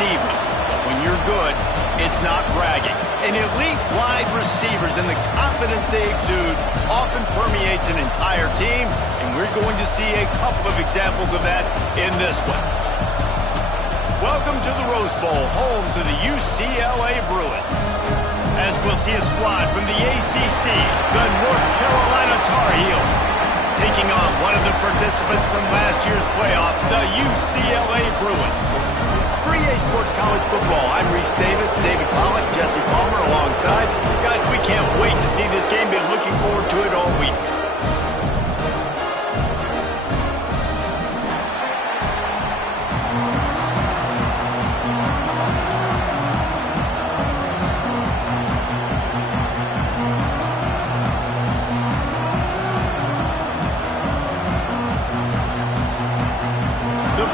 diva. But when you're good, it's not bragging. And elite wide receivers and the confidence they exude often permeates an entire team, and we're going to see a couple of examples of that in this one. Welcome to the Rose Bowl, home to the UCLA Bruins. As we'll see a squad from the ACC, the North Carolina Tar Heels, taking on one of the participants from last year's playoff, the UCLA Bruins. For EA Sports College Football, I'm Reese Davis, David Pollack, Jesse Palmer alongside. Guys, we can't wait to see this game. Been looking forward to it all week.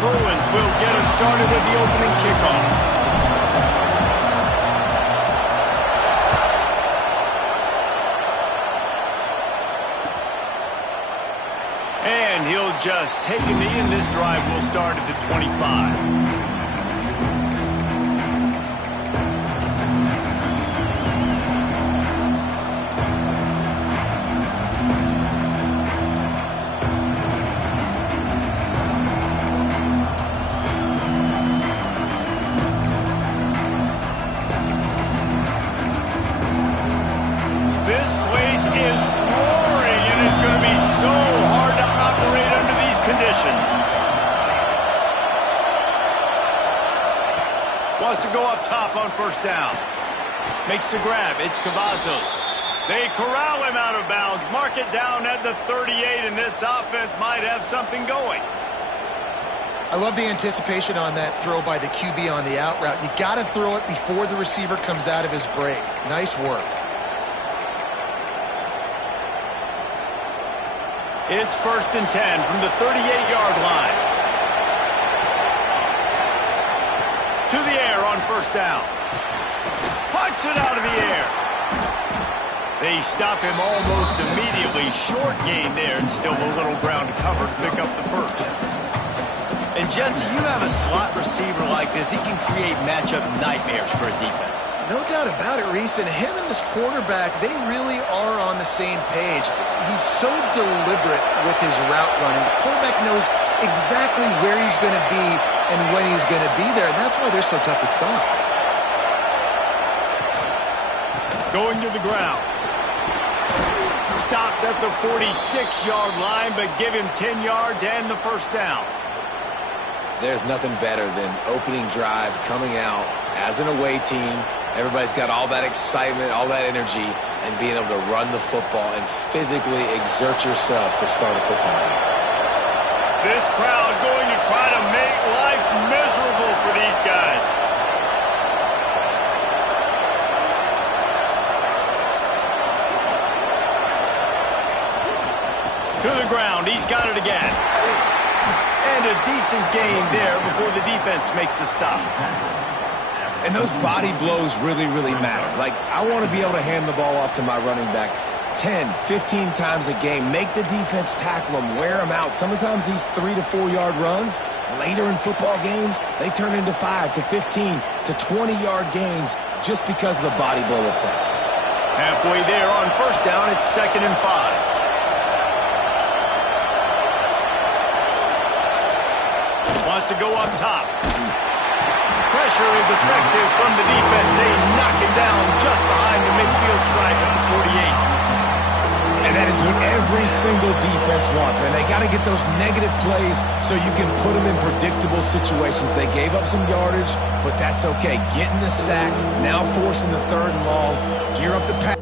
Bruins will get us started with the opening kickoff. And he'll just take a knee, and this drive will start at the 25. Wants to go up top on first down. Makes the grab. It's Cavazos. They corral him out of bounds. Mark it down at the 38, and this offense might have something going. I love the anticipation on that throw by the QB on the out route. You got to throw it before the receiver comes out of his break. Nice work. It's 1st and 10 from the 38-yard line. To the air on first down. Punts it out of the air. They stop him almost immediately. Short gain there, and still a little ground to cover to pick up the first. And Jesse, you have a slot receiver like this. He can create matchup nightmares for a defense. No doubt about it, Reese. And him and this quarterback, they really are on the same page. He's so deliberate with his route running. The quarterback knows exactly where he's going to be and when he's going to be there, and that's why they're so tough to stop. Going to the ground. Stopped at the 46-yard line, but give him 10 yards and the first down. There's nothing better than opening drive, coming out as an away team. Everybody's got all that excitement, all that energy, and being able to run the football and physically exert yourself to start a football game. This crowd going to try to make life miserable for these guys. To the ground, he's got it again. And a decent gain there before the defense makes the stop. And those body blows really, really matter. Like, I want to be able to hand the ball off to my running back 10, 15 times a game. Make the defense tackle them, wear them out. Sometimes these 3 to 4 yard runs, later in football games, they turn into 5 to 15 to 20 yard gains just because of the body blow effect. Halfway there on first down, it's 2nd and 5. Wants to go up top. Pressure is effective from the defense. They knock him down just behind the midfield stripe at the 48. And that is what every single defense wants, man. They got to get those negative plays so you can put them in predictable situations. They gave up some yardage, but that's okay. Getting the sack, now forcing the 3rd and long, gear up the pass.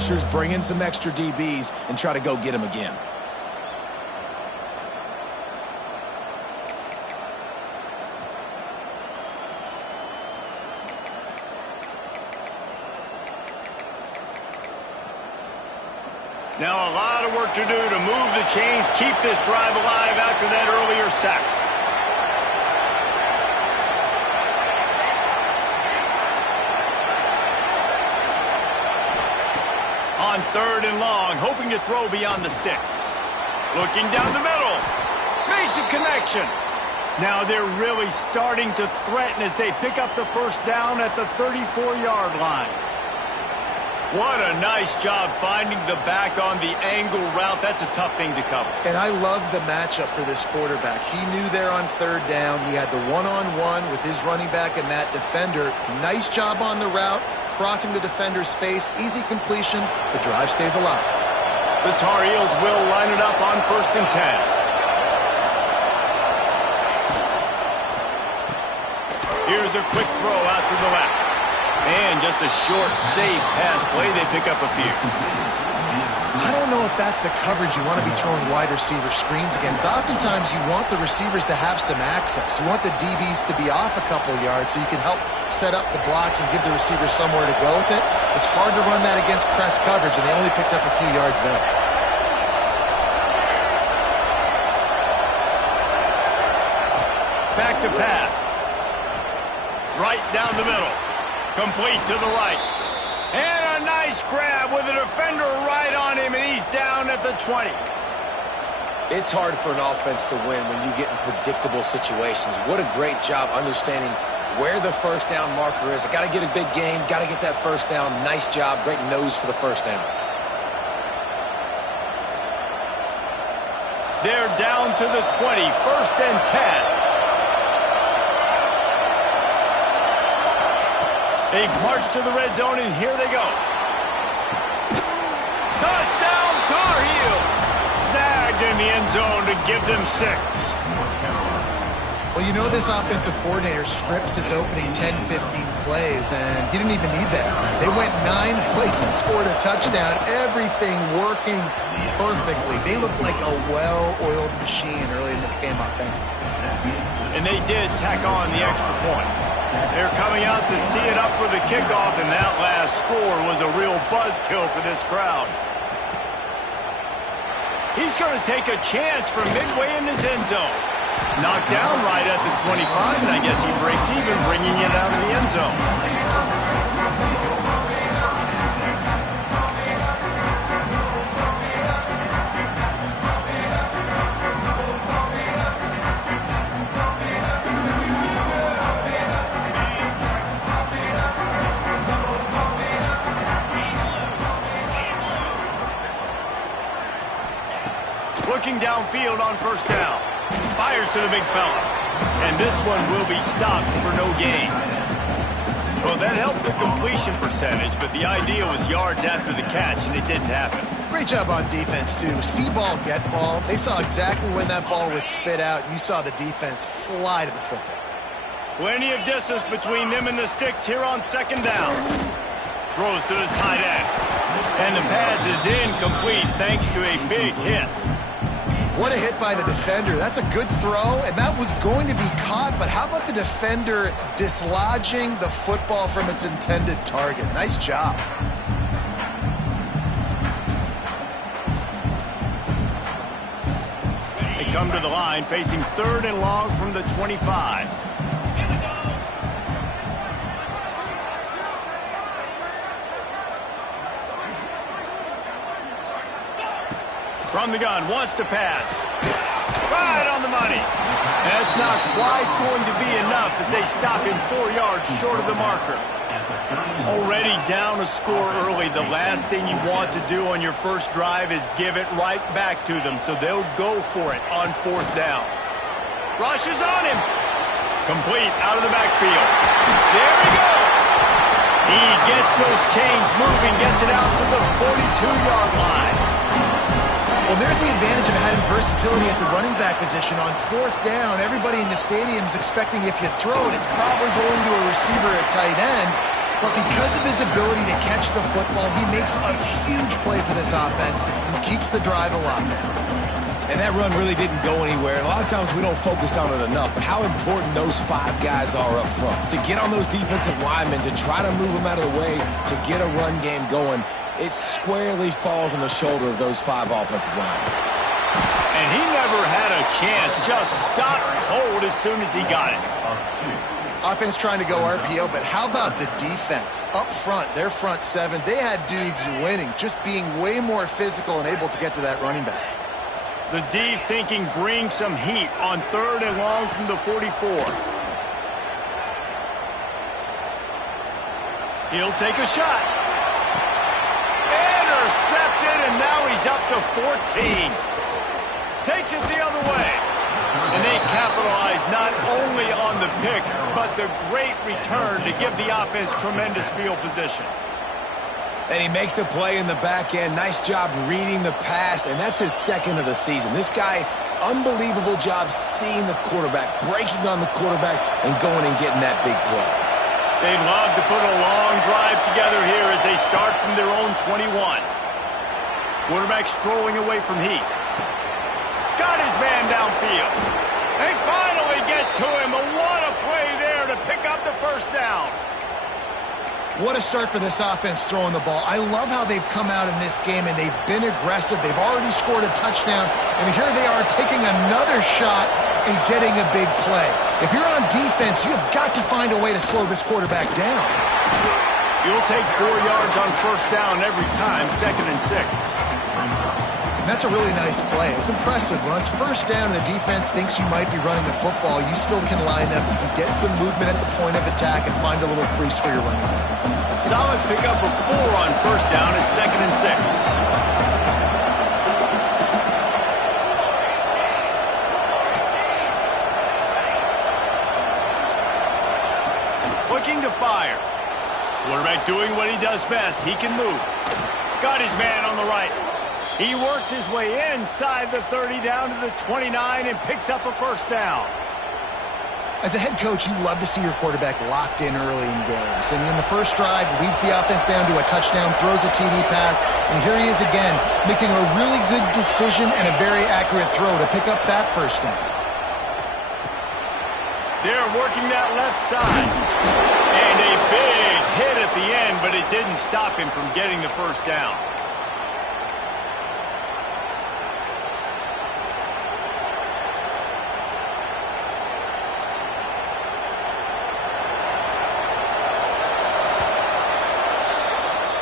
rushers, bring in some extra DBs, and try to go get them again. Now a lot of work to do to move the chains, keep this drive alive after that earlier sack. On 3rd and long, hoping to throw beyond the sticks. Looking down the middle. Makes a connection. Now they're really starting to threaten as they pick up the first down at the 34-yard line. What a nice job finding the back on the angle route. That's a tough thing to cover. And I love the matchup for this quarterback. He knew there on 3rd down. He had the one-on-one with his running back and that defender. Nice job on the route, crossing the defender's face. Easy completion. The drive stays alive. The Tar Heels will line it up on 1st and 10. Here's a quick throw out to the left. And just a short, safe pass play. They pick up a few. I don't know if that's the coverage you want to be throwing wide receiver screens against. Oftentimes, you want the receivers to have some access. You want the DBs to be off a couple yards so you can help set up the blocks and give the receiver somewhere to go with it. It's hard to run that against press coverage, and they only picked up a few yards there. Back to pass. Right down the middle. Complete to the right. And a nice grab with a defender right on him, and he's down at the 20. It's hard for an offense to win when you get in predictable situations. What a great job understanding where the first down marker is. I got to get a big gain, got to get that first down. Nice job, great nose for the first down. They're down to the 20, 1st and 10. They march to the red zone, and here they go. Touchdown, Tar Heels! Snagged in the end zone to give them 6. Well, you know this offensive coordinator scripts his opening 10, 15 plays, and he didn't even need that. They went 9 plays and scored a touchdown. Everything working perfectly. They looked like a well-oiled machine early in this game offensively. And they did tack on the extra point. They're coming out to tee it up for the kickoff, and that last score was a real buzzkill for this crowd. He's going to take a chance from midway in his end zone. Knocked down right at the 25, and I guess he breaks even, bringing it out of the end zone. Looking downfield on 1st down. Fires to the big fella. And this one will be stopped for no gain. Well, that helped the completion percentage, but the idea was yards after the catch, and it didn't happen. Great job on defense, too. See ball, get ball. They saw exactly when that ball was spit out. You saw the defense fly to the football. Plenty of distance between them and the sticks here on 2nd down. Throws to the tight end. And the pass is incomplete thanks to a big hit. What a hit by the defender. That's a good throw, and that was going to be caught, but how about the defender dislodging the football from its intended target? Nice job. They come to the line facing 3rd and long from the 25. From the gun, wants to pass. Right on the money. That's not quite going to be enough as they stop him 4 yards short of the marker. Already down a score early. The last thing you want to do on your first drive is give it right back to them, so they'll go for it on 4th down. Rushes on him. Complete out of the backfield. There he goes. He gets those chains moving, gets it out to the 42-yard line. Well, there's the advantage of having versatility at the running back position. On 4th down, everybody in the stadium is expecting if you throw it, it's probably going to a receiver at tight end. But because of his ability to catch the football, he makes a huge play for this offense and keeps the drive alive. And that run really didn't go anywhere. And a lot of times we don't focus on it enough, but how important those 5 guys are up front. To get on those defensive linemen, to try to move them out of the way, to get a run game going, it squarely falls on the shoulder of those 5 offensive linemen. And he never had a chance, just stopped cold as soon as he got it. Offense trying to go RPO, but how about the defense? Up front, their front 7, they had dudes winning, just being way more physical and able to get to that running back. The D thinking bring some heat on 3rd and long from the 44. He'll take a shot. Intercepted, and now he's up to 14. Takes it the other way. And they capitalize not only on the pick, but the great return to give the offense tremendous field position. And he makes a play in the back end. Nice job reading the pass, and that's his 2nd of the season. This guy, unbelievable job seeing the quarterback, breaking on the quarterback, and going and getting that big play. They'd love to put a long drive together here as they start from their own 21. Quarterback strolling away from Heat. Got his man downfield. They finally get to him. What a play there to pick up the first down. What a start for this offense throwing the ball. I love how they've come out in this game, and they've been aggressive. They've already scored a touchdown, and here they are taking another shot and getting a big play. If you're on defense, you have got to find a way to slow this quarterback down. You'll take 4 yards on first down every time, 2nd and 6. And that's a really nice play. It's impressive. When it's first down and the defense thinks you might be running the football, you still can line up, you can get some movement at the point of attack and find a little crease for your running back. Solid pickup of 4 on first down at 2nd and 6. Looking to fire. Quarterback doing what he does best. He can move. Got his man on the right. He works his way inside the 30 down to the 29 and picks up a first down. As a head coach, you love to see your quarterback locked in early in games. And in the first drive, leads the offense down to a touchdown, throws a TD pass, and here he is again, making a really good decision and a very accurate throw to pick up that first down. They're working that left side. And a big hit at the end, but it didn't stop him from getting the first down.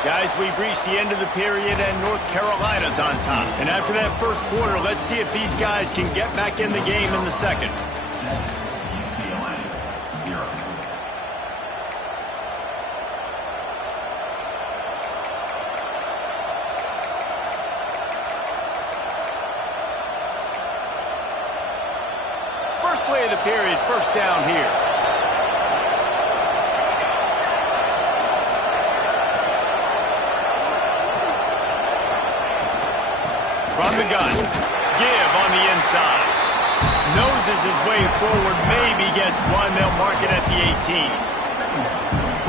Guys, we've reached the end of the period, and North Carolina's on top. And after that first quarter, let's see if these guys can get back in the game in the second. First play of the period, first down here. From the gun, give on the inside. Noses his way forward, maybe gets one. They'll mark it at the 18.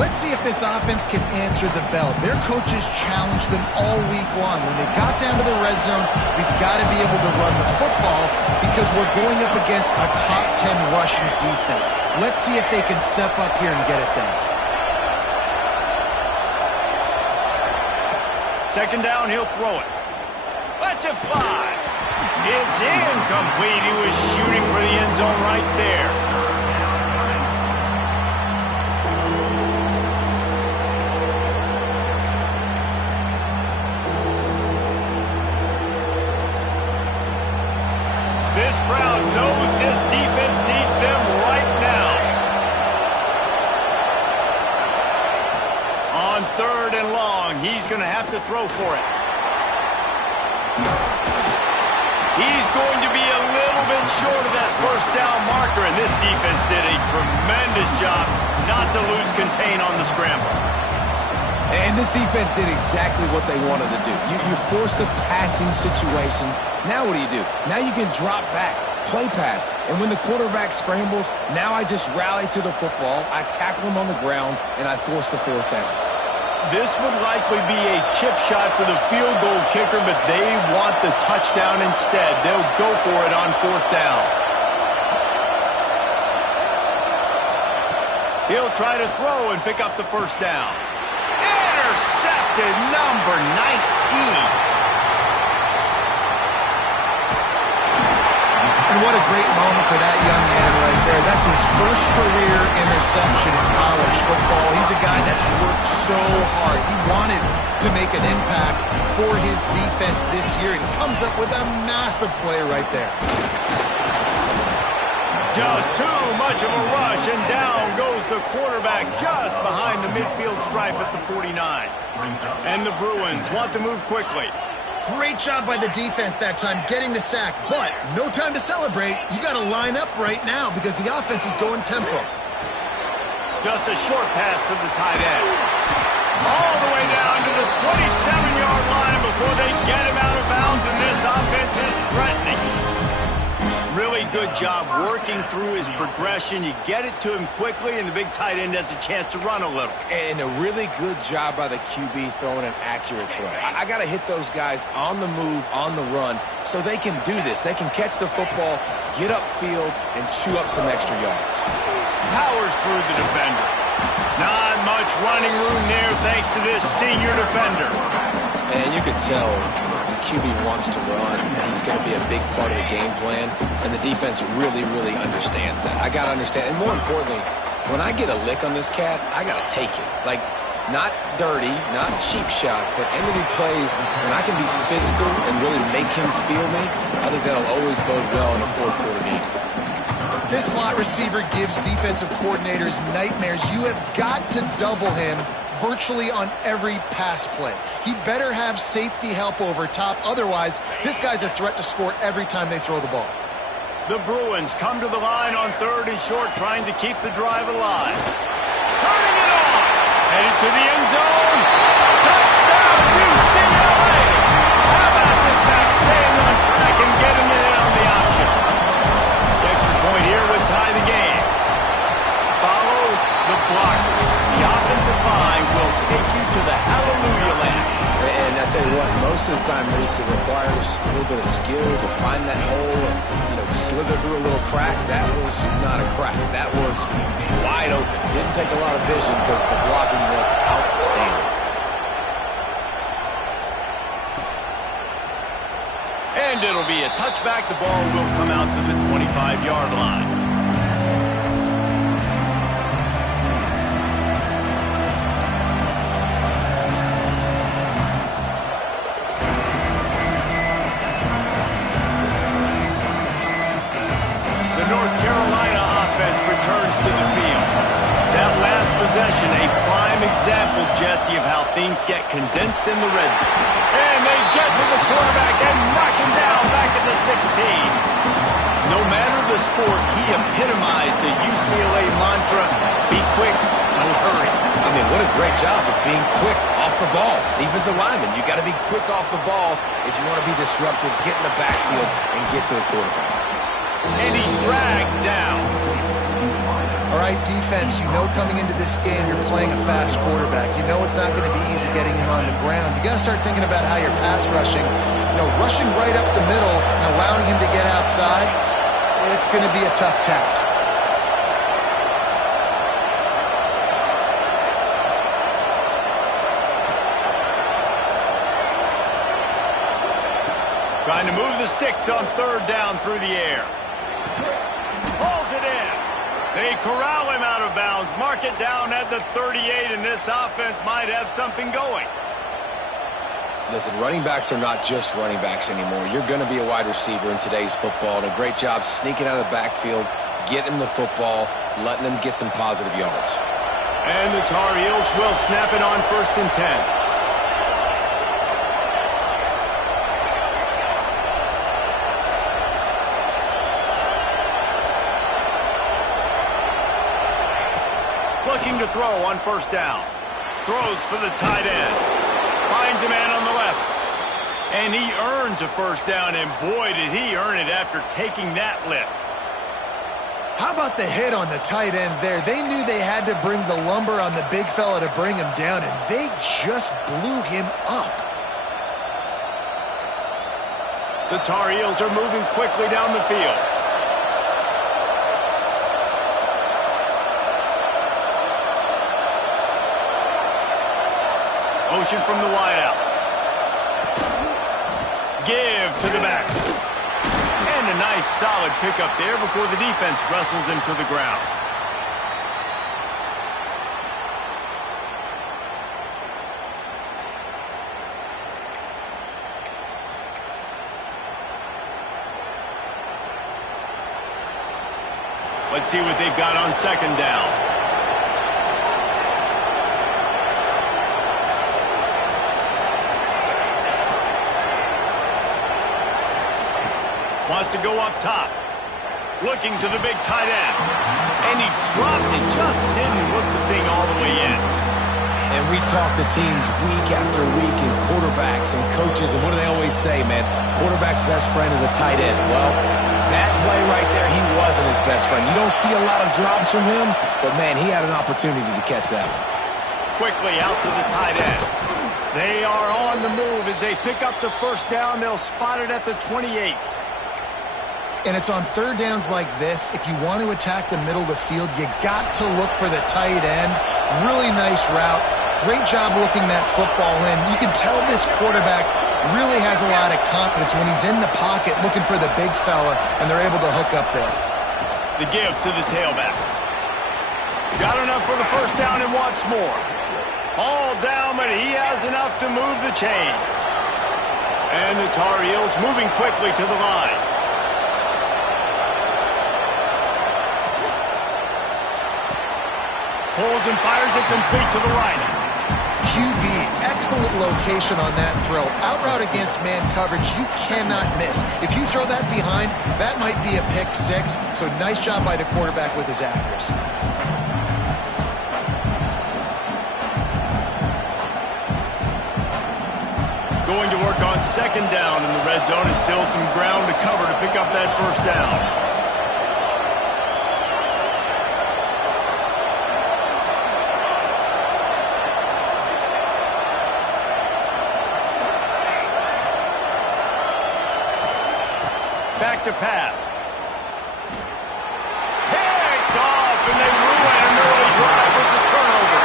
Let's see if this offense can answer the bell. Their coaches challenged them all week long. When they got down to the red zone, we've got to be able to run the football because we're going up against a top 10 rushing defense. Let's see if they can step up here and get it done. Second down, he'll throw it. Let's it fly. It's incomplete. He was shooting for the end zone right there. This crowd knows this defense needs them right now. On 3rd and long, he's going to have to throw for it. He's going to be a little bit short of that first down marker, and this defense did a tremendous job not to lose contain on the scramble. And this defense did exactly what they wanted to do. You force the passing situations. Now what do? Now you can drop back, play pass. And when the quarterback scrambles, now I just rally to the football, I tackle him on the ground, and I force the fourth down. This would likely be a chip shot for the field goal kicker, but they want the touchdown instead. They'll go for it on fourth down. He'll try to throw and pick up the first down. Intercepted, number 19. And what a great moment for that young man right there. That's his first career interception in college football. He's a guy that's worked so hard. He wanted to make an impact for his defense this year, and comes up with a massive play right there. Just too much of a rush, and down goes the quarterback just behind the midfield stripe at the 49. And the Bruins want to move quickly. Great job by the defense that time, getting the sack, but no time to celebrate. You got to line up right now because the offense is going tempo. Just a short pass to the tight end. All the way down to the 27-yard line before they get him out of bounds, and this offense is threatening. Really good job working through his progression. You get it to him quickly, and the big tight end has a chance to run a little. And a really good job by the QB throwing an accurate throw. I got to hit those guys on the move, on the run, so they can do this. They can catch the football, get upfield, and chew up some extra yards. Powers through the defender. Not much running room there thanks to this senior defender. And you can tell the QB wants to run. He's going to be a big part of the game plan, and the defense really, really understands that. I got to understand, and more importantly, when I get a lick on this cat, I got to take it. Like, not dirty, not cheap shots, but end-of-the plays, when I can be physical and really make him feel me, I think that'll always bode well in a fourth-quarter game. This slot receiver gives defensive coordinators nightmares. You have got to double him virtually on every pass play. He better have safety help over top. Otherwise, this guy's a threat to score every time they throw the ball. The Bruins come to the line on 3rd and short, trying to keep the drive alive. Turning it on. Headed to the end zone. Touchdown, UCLA. How about this back staying on track and getting it in on the option? The extra point here would tie the game. Follow the blockers. The offensive line will take you to the hallelujah land. And I tell you what, most of the time, Reese, it requires a little bit of skill to find that hole and, slither through a little crack. That was not a crack. That was wide open. Didn't take a lot of vision because the blocking was outstanding. And it'll be a touchback. The ball will come out to the 25-yard line. Possession, a prime example, Jesse, of how things get condensed in the red zone. And they get to the quarterback and knock him down back at the 16. No matter the sport, he epitomized the UCLA mantra, be quick, don't hurry. I mean, what a great job of being quick off the ball. Defensive lineman, you got to be quick off the ball if you want to be disruptive, get in the backfield, and get to the quarterback. And he's dragged down. All right, defense, coming into this game you're playing a fast quarterback. It's not going to be easy getting him on the ground. You got to start thinking about how you're pass rushing. Rushing right up the middle and allowing him to get outside, it's going to be a tough task. Trying to move the sticks on 3rd down through the air. Pulls it in. They corral him out of bounds, mark it down at the 38, and this offense might have something going. Listen, running backs are not just running backs anymore. You're going to be a wide receiver in today's football, and a great job sneaking out of the backfield, getting the football, letting them get some positive yards. And the Tar Heels will snap it on 1st and 10. Looking to throw on 1st down. Throws for the tight end. Finds a man on the left. And he earns a first down, and boy, did he earn it after taking that lick. How about the hit on the tight end there? They knew they had to bring the lumber on the big fella to bring him down, and they just blew him up. The Tar Heels are moving quickly down the field. Motion from the wideout. Give to the back. And a nice solid pickup there before the defense wrestles him to the ground. Let's see what they've got on second down. Wants to go up top. Looking to the big tight end. And he dropped it. Just didn't hook the thing all the way in. And we talk to teams week after week and quarterbacks and coaches, and what do they always say, man? Quarterback's best friend is a tight end. Well, that play right there, he wasn't his best friend. You don't see a lot of drops from him, but, man, he had an opportunity to catch that one. Quickly out to the tight end. They are on the move as they pick up the first down. They'll spot it at the 28. And it's on third downs like this. If you want to attack the middle of the field, you got to look for the tight end. Really nice route. Great job looking that football in. You can tell this quarterback really has a lot of confidence when he's in the pocket looking for the big fella, and they're able to hook up there. The give to the tailback. Got enough for the first down and wants more. All down, but he has enough to move the chains. And the Tar Heels moving quickly to the line. Pulls and fires it complete to the right. QB, excellent location on that throw. Out route against man coverage, you cannot miss. If you throw that behind, that might be a pick six. So nice job by the quarterback with his accuracy. Going to work on second down in the red zone. Is still some ground to cover to pick up that first down. Back to pass. Picked off, and they ruin an early drive with the turnover.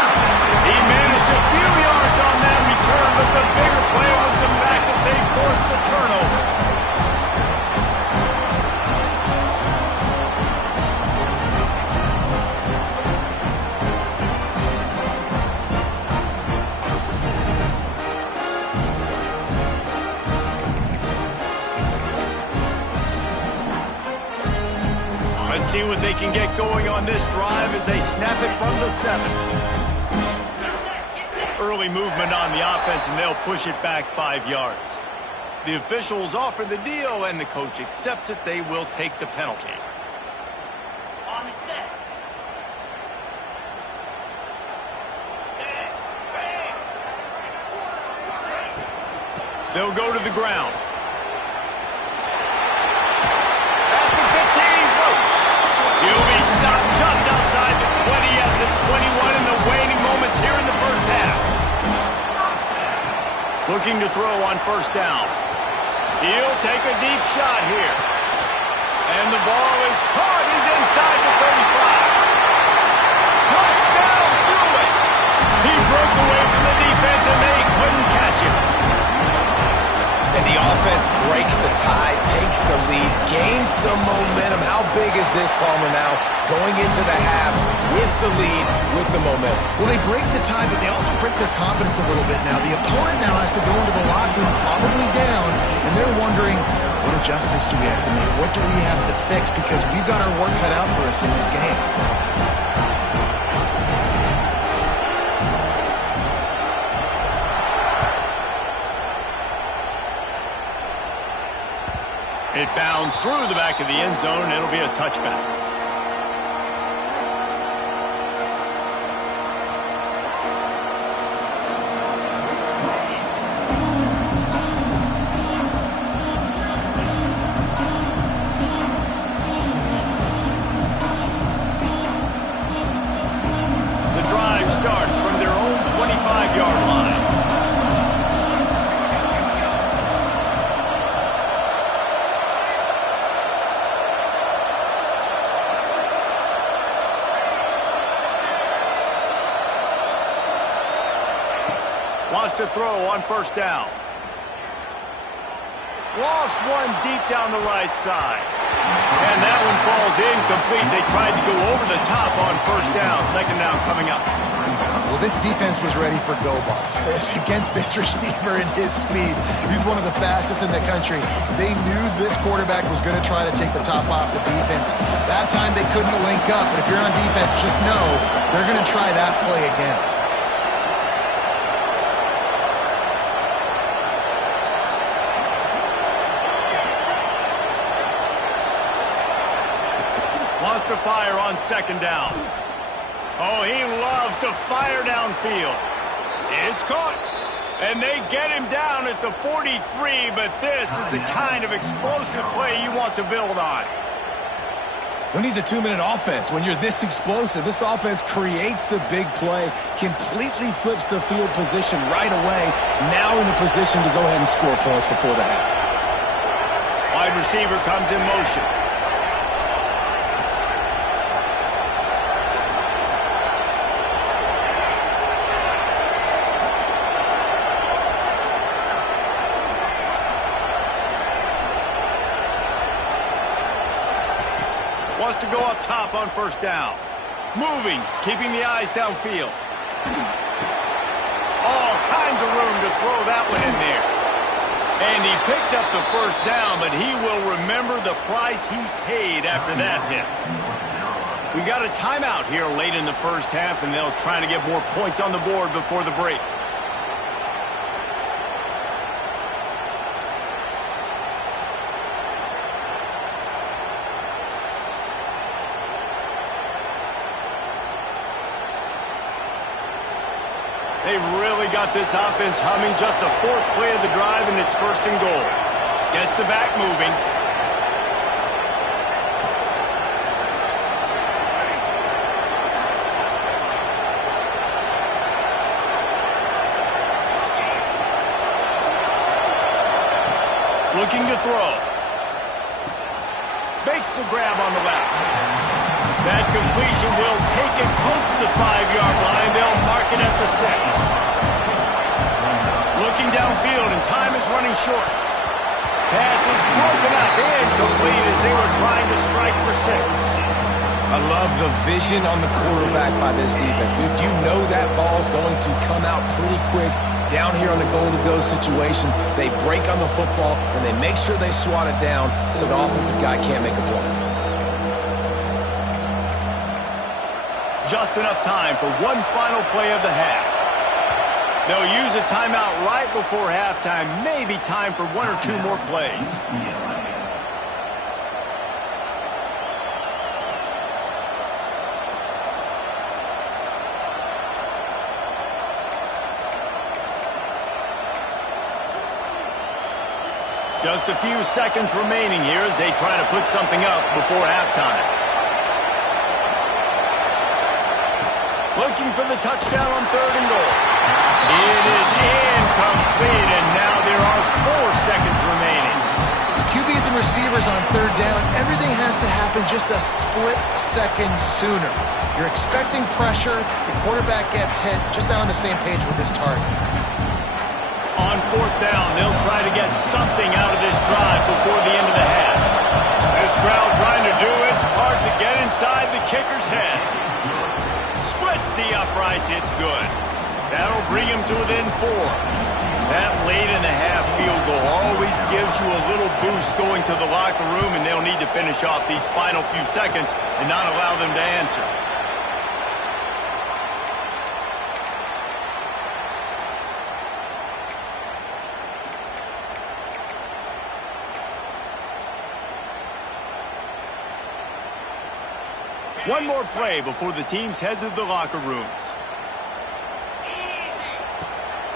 He managed a few yards on that return, but the bigger play was the fact that they forced the turnover. See what they can get going on this drive as they snap it from the 7. Early movement on the offense, and they'll push it back 5 yards. The officials offer the deal, and the coach accepts it. They will take the penalty. On the set. They'll go to the ground. He'll be stopped just outside the 20 at the 21 in the waning moments here in the first half. Looking to throw on first down. He'll take a deep shot here. And the ball is caught. He's inside the 35. Touchdown, Bruins! He broke away from the defense and they couldn't catch him. And the offense breaks the tie, takes the lead, gains some momentum. How big is this, Palmer, now? Going into the half with the lead, with the momentum. Well, they break the tie, but they also break their confidence a little bit now. The opponent now has to go into the locker room, probably down, and they're wondering, what adjustments do we have to make? What do we have to fix? Because we've got our work cut out for us in this game. It bounds through the back of the end zone, and it'll be a touchback. Wants to throw on first down. Lost one deep down the right side. And that one falls incomplete. They tried to go over the top on first down. Second down coming up. Well, this defense was ready for go balls against this receiver and his speed. He's one of the fastest in the country. They knew this quarterback was going to try to take the top off the defense. That time they couldn't link up. But if you're on defense, just know they're going to try that play again. Wants to fire on second down. Oh, he loves to fire downfield. It's caught. And they get him down at the 43, but this is the kind of explosive play you want to build on. Who needs a 2-minute offense? When you're this explosive, this offense creates the big play, completely flips the field position right away, now in a position to go ahead and score points before the half. Wide receiver comes in motion. Wants to go up top on first down. Moving, keeping the eyes downfield. All kinds of room to throw that one in there. And he picks up the first down, but he will remember the price he paid after that hit. We got a timeout here late in the first half, and they'll try to get more points on the board before the break. They've really got this offense humming. Just the fourth play of the drive, and it's first and goal. Gets the back moving. Looking to throw. Makes the grab on the left. That completion will take it close to the 5-yard line. They'll mark it at the 6. Looking downfield, and time is running short. Pass is broken up, incomplete as they were trying to strike for 6. I love the vision on the quarterback by this defense. Dude, you know that ball's going to come out pretty quick. Down here on the goal-to-go situation, they break on the football, and they make sure they swat it down so the offensive guy can't make a play. Just enough time for one final play of the half. They'll use a timeout right before halftime. Maybe time for one or two more plays. Just a few seconds remaining here as they try to put something up before halftime. Looking for the touchdown on third and goal. It is incomplete, and now there are 4 seconds remaining. QBs and receivers on third down, everything has to happen just a split second sooner. You're expecting pressure, the quarterback gets hit, just not on the same page with this target. On fourth down, they'll try to get something out of this drive before the end of the half. This crowd trying to do its part to get inside the kicker's head. Splits the uprights, it's good. That'll bring him to within 4. That late in the half field goal always gives you a little boost going to the locker room, and they'll need to finish off these final few seconds and not allow them to answer. One more play before the teams head to the locker rooms.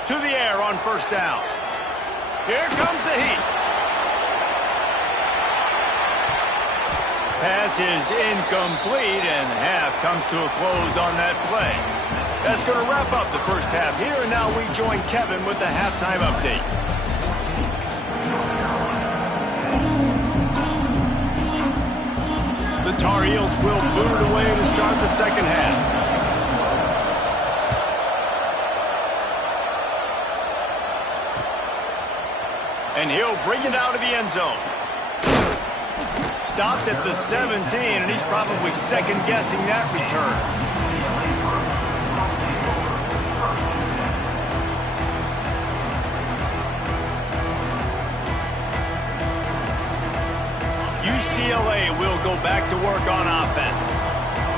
To the air on first down. Here comes the heat. Pass is incomplete, and half comes to a close on that play. That's going to wrap up the first half here, and now we join Kevin with the halftime update. The Tar Heels will boot it away to start the second half. and he'll bring it out of the end zone. Stopped at the 17, and he's probably second-guessing that return. UCLA will go back to work on offense.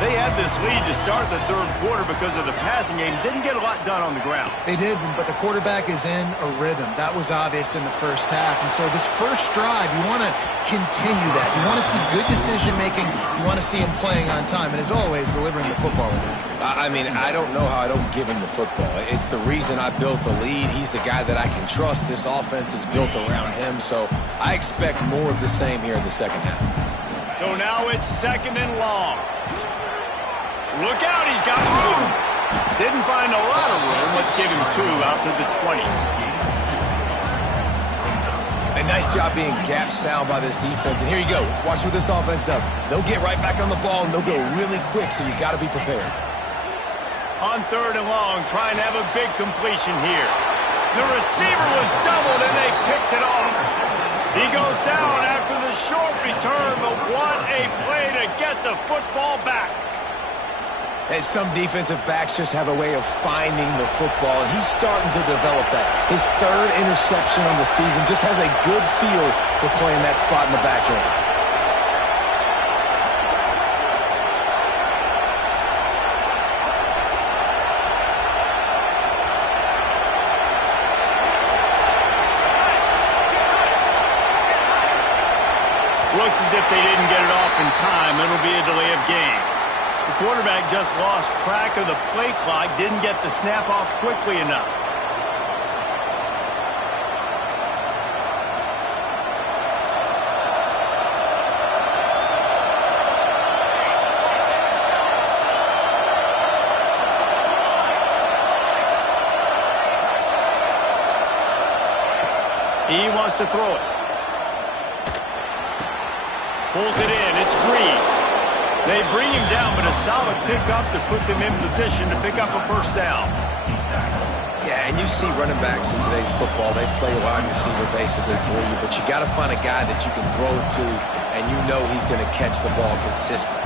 They had this lead to start the third quarter because of the passing game. Didn't get a lot done on the ground. They didn't, but the quarterback is in a rhythm. That was obvious in the first half. And so this first drive, you want to continue that. You want to see good decision-making. You want to see him playing on time. And as always, delivering the football with accuracy. I mean, I don't know how I don't give him the football. It's the reason I built the lead. He's the guy that I can trust. This offense is built around him. So I expect more of the same here in the second half. So now it's second and long. Look out, he's got room. Didn't find a lot of room. Let's give him 2 out to the 20. A nice job being gap sound by this defense. And here you go. Watch what this offense does. They'll get right back on the ball, and they'll go really quick, so you got to be prepared. On third and long, trying to have a big completion here. The receiver was doubled, and they picked it off. He goes down after the short return, but what a play to get the football back. And some defensive backs just have a way of finding the football, and he's starting to develop that. His third interception on the season just has a good feel for playing that spot in the back end. Looks as if they didn't get it off in time. It'll be a delay of game. The quarterback just lost track of the play clock, didn't get the snap off quickly enough. He wants to throw it. Pulls it in. It's Breeze. They bring him down, but a solid pickup to put them in position to pick up a first down. Yeah, and you see running backs in today's football, they play wide receiver basically for you, but you got to find a guy that you can throw it to, and you know he's going to catch the ball consistently.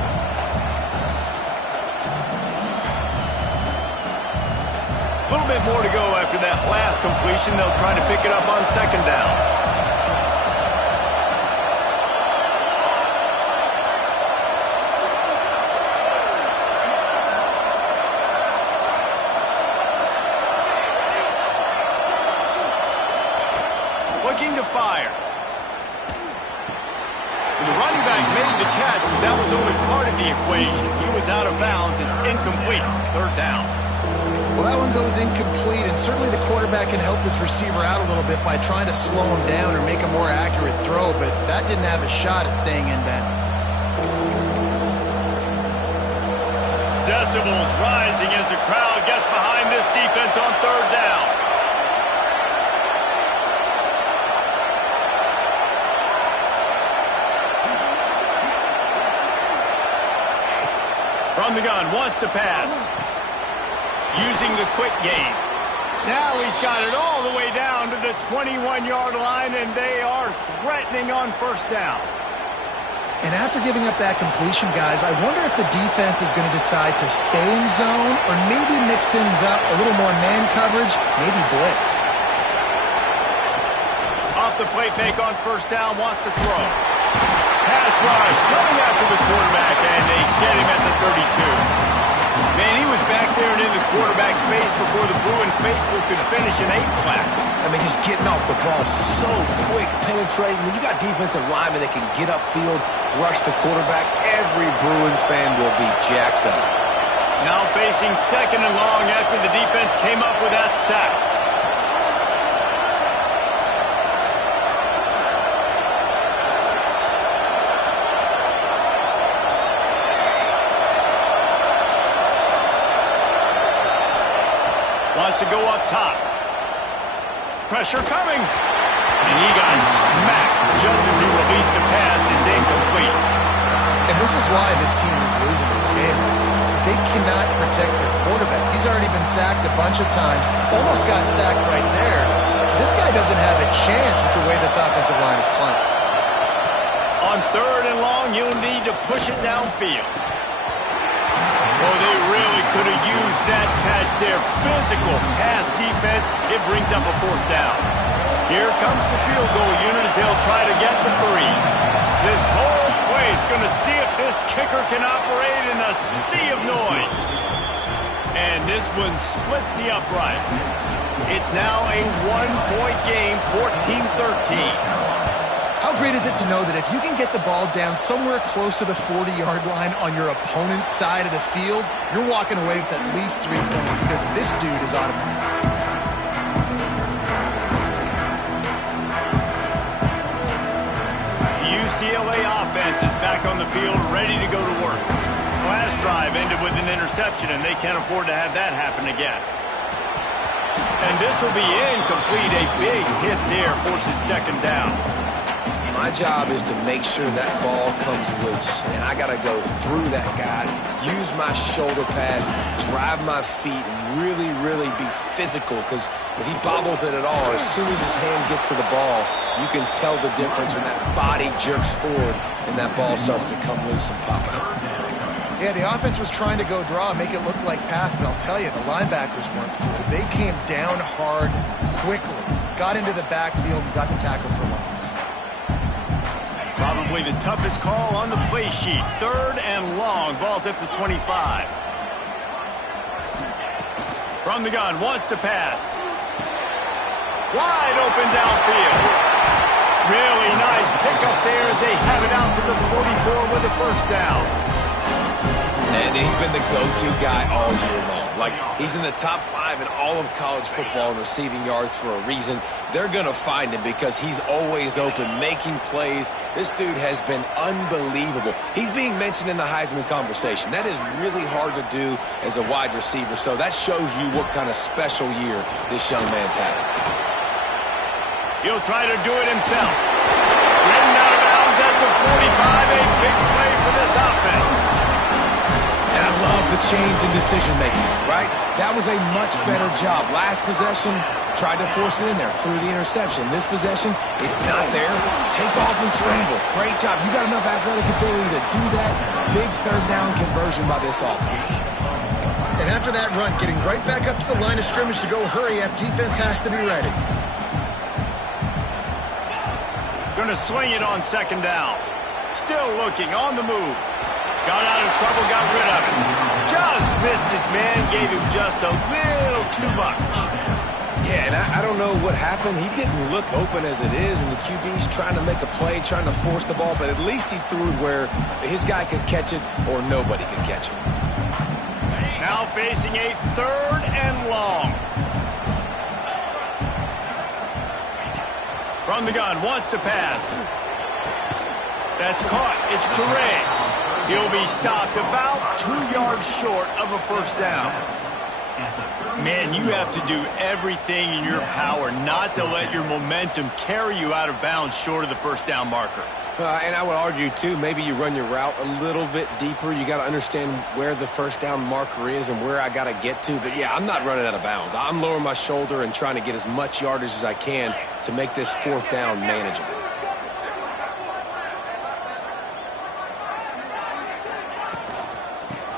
A little bit more to go after that last completion. They'll try to pick it up on second down. Looking to fire. The running back made the catch, but that was only part of the equation. He was out of bounds. It's incomplete. Third down. Well, that one goes incomplete, and certainly the quarterback can help his receiver out a little bit by trying to slow him down or make a more accurate throw, but that didn't have a shot at staying in bounds. Decibels rising as the crowd gets behind this defense on third down. From the gun, wants to pass. Using the quick game. Now he's got it all the way down to the 21-yard line, and they are threatening on first down. And after giving up that completion, guys, I wonder if the defense is going to decide to stay in zone or maybe mix things up, a little more man coverage, maybe blitz. Off the play fake on first down, wants to throw. Pass rush coming after the quarterback, and they get him at the 32. Man, he was back there and in the quarterback's face before the Bruin faithful could finish an 8-flat. I mean, just getting off the ball so quick, penetrating. When you got defensive linemen that can get upfield, rush the quarterback, every Bruins fan will be jacked up. Now facing second and long after the defense came up with that sack. Wants to go up top. Pressure coming. And he got smacked just as he released the pass. It's incomplete. And this is why this team is losing this game. They cannot protect their quarterback. He's already been sacked a bunch of times. Almost got sacked right there. This guy doesn't have a chance with the way this offensive line is playing. On 3rd and long, you'll need to push it downfield. Oh, they really could have used that catch there. Physical pass defense. It brings up a 4th down. Here comes the field goal unit as they'll try to get the 3. This whole place going to see if this kicker can operate in a sea of noise. And this one splits the uprights. It's now a 1-point game, 14-13. How great is it to know that if you can get the ball down somewhere close to the 40-yard line on your opponent's side of the field, you're walking away with at least 3 points because this dude is automatic. UCLA offense is back on the field, ready to go to work. Last drive ended with an interception, and they can't afford to have that happen again. And this will be incomplete. A big hit there forces 2nd down. My job is to make sure that ball comes loose, and I got to go through that guy, use my shoulder pad, drive my feet, and really, really be physical, because if he bobbles it at all, as soon as his hand gets to the ball, you can tell the difference when that body jerks forward and that ball starts to come loose and pop out. Yeah, the offense was trying to go draw, make it look like pass, but I'll tell you, the linebackers weren't fooled. They came down hard quickly, got into the backfield, and got the tackle for loss. Probably the toughest call on the play sheet. 3rd and long. Ball's at the 25. From the gun, wants to pass. Wide open downfield. Really nice pickup there as they have it out to the 44 with a 1st down. And he's been the go-to guy all year long. Like, he's in the top 5 in all of college football in receiving yards for a reason. They're going to find him because he's always open, making plays. This dude has been unbelievable. He's being mentioned in the Heisman conversation. That is really hard to do as a wide receiver, so that shows you what kind of special year this young man's having. He'll try to do it himself. Ridden out of bounds at the 45, a big play for this offense. And I love the change in decision-making, right? That was a much better job. Last possession, tried to force it in there, threw the interception. This possession, it's not there. Take off and scramble. Great job. You got enough athletic ability to do that. Big 3rd down conversion by this offense. And after that run, getting right back up to the line of scrimmage to go hurry up, defense has to be ready. Going to swing it on 2nd down. Still looking, on the move. Got out of trouble, got rid of it. Just missed his man, gave him just a little too much. Yeah, and I don't know what happened. He didn't look open as it is, and the QB's trying to make a play, trying to force the ball, but at least he threw it where his guy could catch it or nobody could catch it. Now facing a 3rd and long. From the gun, wants to pass. That's caught. It's Teray. He'll be stopped about 2 yards short of a 1st down. Man, you have to do everything in your power not to let your momentum carry you out of bounds short of the 1st down marker. And I would argue, too, maybe you run your route a little bit deeper. You got to understand where the 1st down marker is and where I got to get to. But, yeah, I'm not running out of bounds. I'm lowering my shoulder and trying to get as much yardage as I can to make this 4th down manageable.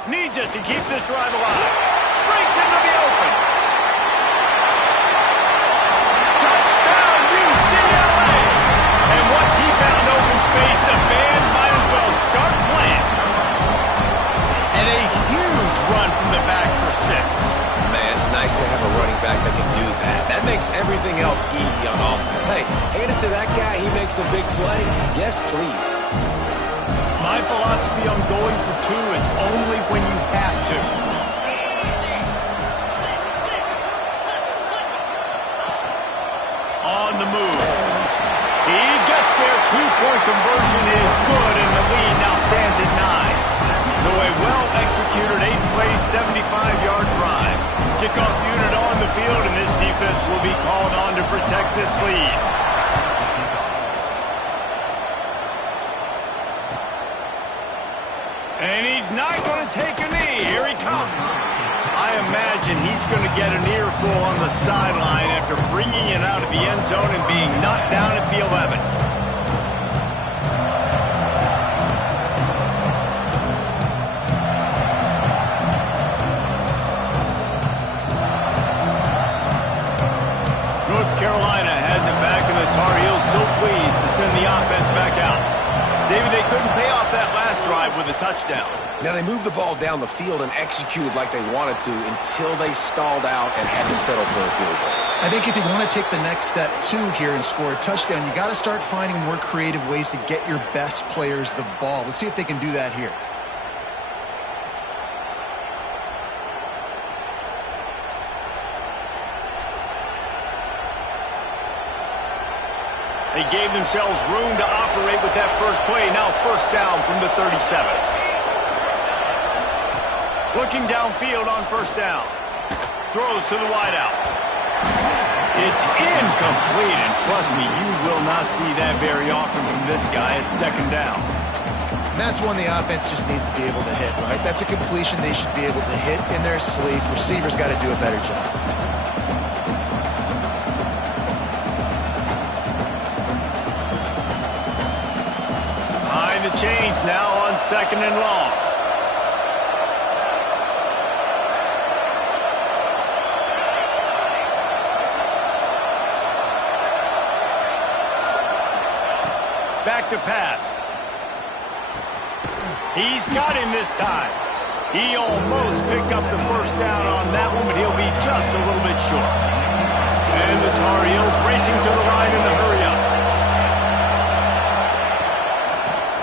Needs it to keep this drive alive. Breaks into the open. Touchdown, UCLA! And once he found open space, the band might as well start playing. And a huge run from the back for 6. Man, it's nice to have a running back that can do that. That makes everything else easy on offense. Hey, hand it to that guy. He makes a big play. Yes, please. My philosophy on going for 2 is only when you have to. On the move. He gets there. 2-point conversion is good, and the lead now stands at 9. So a well-executed 8-play, 75-yard drive. Kickoff unit on the field, and this defense will be called on to protect this lead. And he's not going to take a knee. Here he comes. I imagine imagine he's going to get an earful on the sideline after bringing it out of the end zone and being knocked down at the 11. North Carolina has it back, and the Tar Heels so pleased to send the offense back out. David, they couldn't pay off that last drive with a touchdown. Now, they moved the ball down the field and executed like they wanted to until they stalled out and had to settle for a field goal. I think if you want to take the next step, too, here and score a touchdown, you got to start finding more creative ways to get your best players the ball. Let's see if they can do that here. They gave themselves room to operate with that first play. Now first down from the 37. Looking downfield on first down. Throws to the wideout. It's incomplete, and trust me, you will not see that very often from this guy. It's second down. And that's one the offense just needs to be able to hit, right? That's a completion they should be able to hit in their sleep. Receivers got to do a better job. Behind the chains now on second and long. Back to pass. He's got him this time. He almost picked up the first down on that one, but he'll be just a little bit short. And the Tar Heels racing to the line in the hurry up.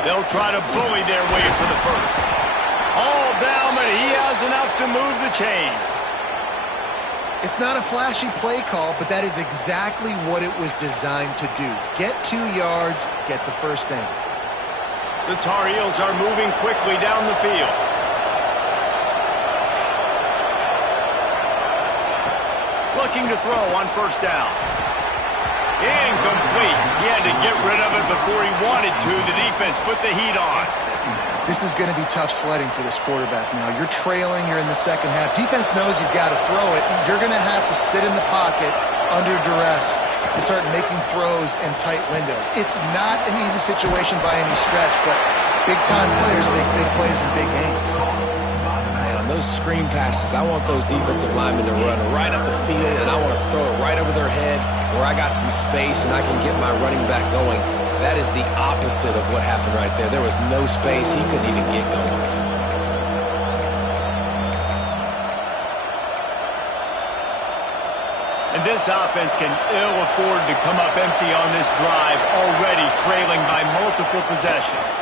They'll try to bully their way for the first. All down, but he has enough to move the chains. It's not a flashy play call, but that is exactly what it was designed to do. Get 2 yards, get the first down. The Tar Heels are moving quickly down the field. Looking to throw on first down. Incomplete. He had to get rid of it before he wanted to. The defense put the heat on. This is going to be tough sledding for this quarterback now. You're trailing, you're in the second half. Defense knows you've got to throw it. You're going to have to sit in the pocket under duress and start making throws in tight windows. It's not an easy situation by any stretch, but big-time players make big plays in big games. Man, on those screen passes, I want those defensive linemen to run right up the field, and I want to throw it right over their head where I got some space and I can get my running back going. That is the opposite of what happened right there. There was no space. He couldn't even get going. And this offense can ill afford to come up empty on this drive, already trailing by multiple possessions.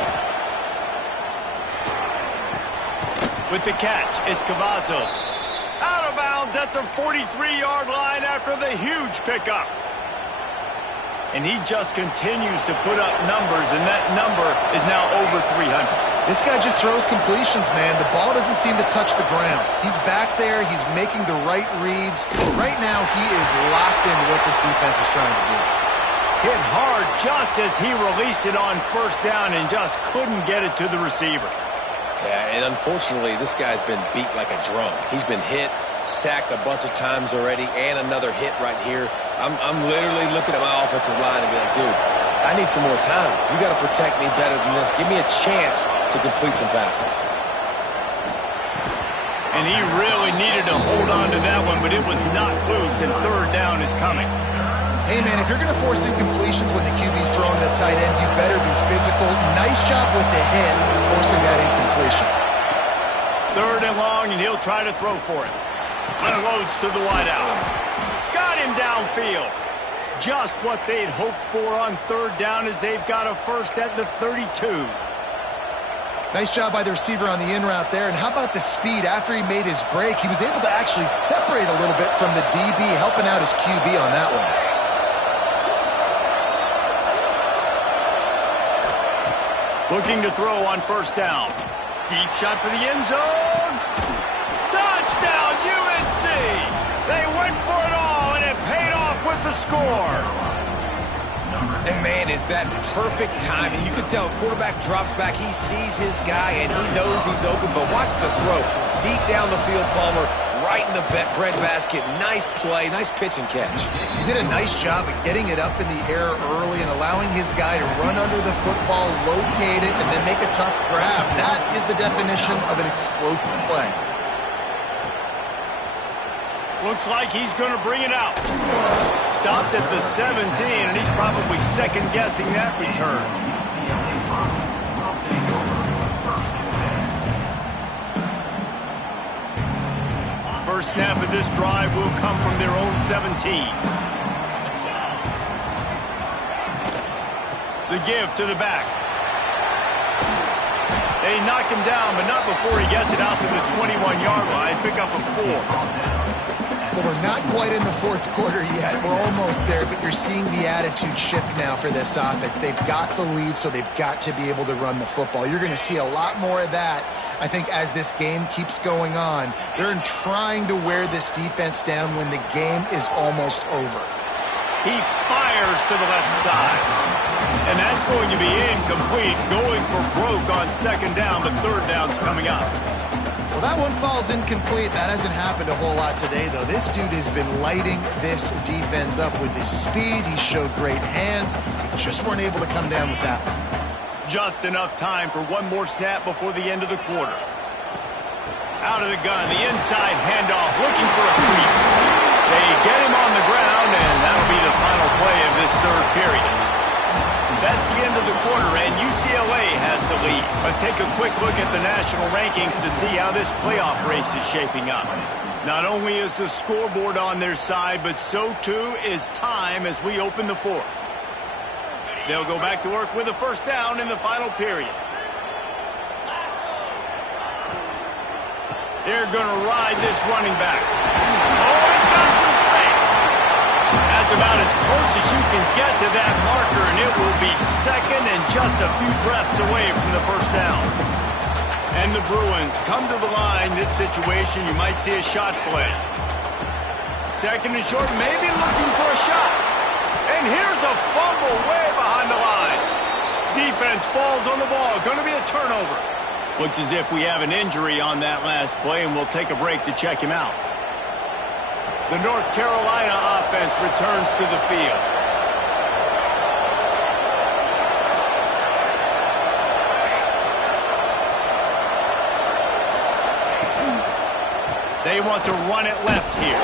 With the catch, it's Cavazos. Out of bounds at the 43-yard line after the huge pickup. And he just continues to put up numbers, and that number is now over 300. This guy just throws completions, man. The ball doesn't seem to touch the ground. He's back there. He's making the right reads. Right now, he is locked into what this defense is trying to do. Hit hard just as he released it on first down and just couldn't get it to the receiver. Yeah, and unfortunately, this guy's been beat like a drum. He's been hit, sacked a bunch of times already, and another hit right here. I'm literally looking at my offensive line and be like, dude, I need some more time. You got to protect me better than this. Give me a chance to complete some passes. And he really needed to hold on to that one, but it was not loose, and third down is coming. Hey, man, if you're going to force incompletions when the QB's throwing to the tight end, you better be physical. Nice job with the hit, forcing that incompletion. Third and long, and he'll try to throw for it. Unloads to the wideout. Got him downfield. Just what they'd hoped for on third down as they've got a first at the 32. Nice job by the receiver on the in route there. And how about the speed after he made his break? He was able to actually separate a little bit from the DB, helping out his QB on that one. Looking to throw on first down. Deep shot for the end zone. Touchdown, UNC! They went for it all, and it paid off with the score. And, man, is that perfect timing. You can tell quarterback drops back. He sees his guy, and he knows he's open. But watch the throw. Deep down the field, Palmer, right in the breadbasket. Nice play, nice pitch and catch. He did a nice job of getting it up in the air early and allowing his guy to run under the football, locate it, and then make a tough grab. That is the definition of an explosive play. Looks like he's going to bring it out. Stopped at the 17, and he's probably second-guessing that return. First snap of this drive will come from their own 17. The give to the back. They knock him down, but not before he gets it out to the 21-yard line. Pick up a 4. Well, we're not quite in the fourth quarter yet. We're almost there, but you're seeing the attitude shift now for this offense. They've got the lead, so they've got to be able to run the football. You're going to see a lot more of that, I think, as this game keeps going on. They're trying to wear this defense down when the game is almost over. He fires to the left side. And that's going to be incomplete, going for broke on second down, but third down's coming up. Well, that one falls incomplete. That hasn't happened a whole lot today, though. This dude has been lighting this defense up with his speed. He showed great hands. They just weren't able to come down with that one. Just enough time for one more snap before the end of the quarter. Out of the gun, the inside handoff, looking for a crease. They get him on the ground, and that'll be the final play of this third period. That's the end of the quarter, and UCLA has the lead. Let's take a quick look at the national rankings to see how this playoff race is shaping up. Not only is the scoreboard on their side, but so too is time as we open the fourth. They'll go back to work with a first down in the final period. They're going to ride this running back. Oh, he's got some space. That's about as close as you can get to that marker, and it will be second and just a few breaths away from the first down. And the Bruins come to the line. This situation, you might see a shot play. Second and short, maybe looking for a shot. And here's a fumble way behind the line. Defense falls on the ball. Going to be a turnover. Looks as if we have an injury on that last play, and we'll take a break to check him out. The North Carolina offense returns to the field. They want to run it left here.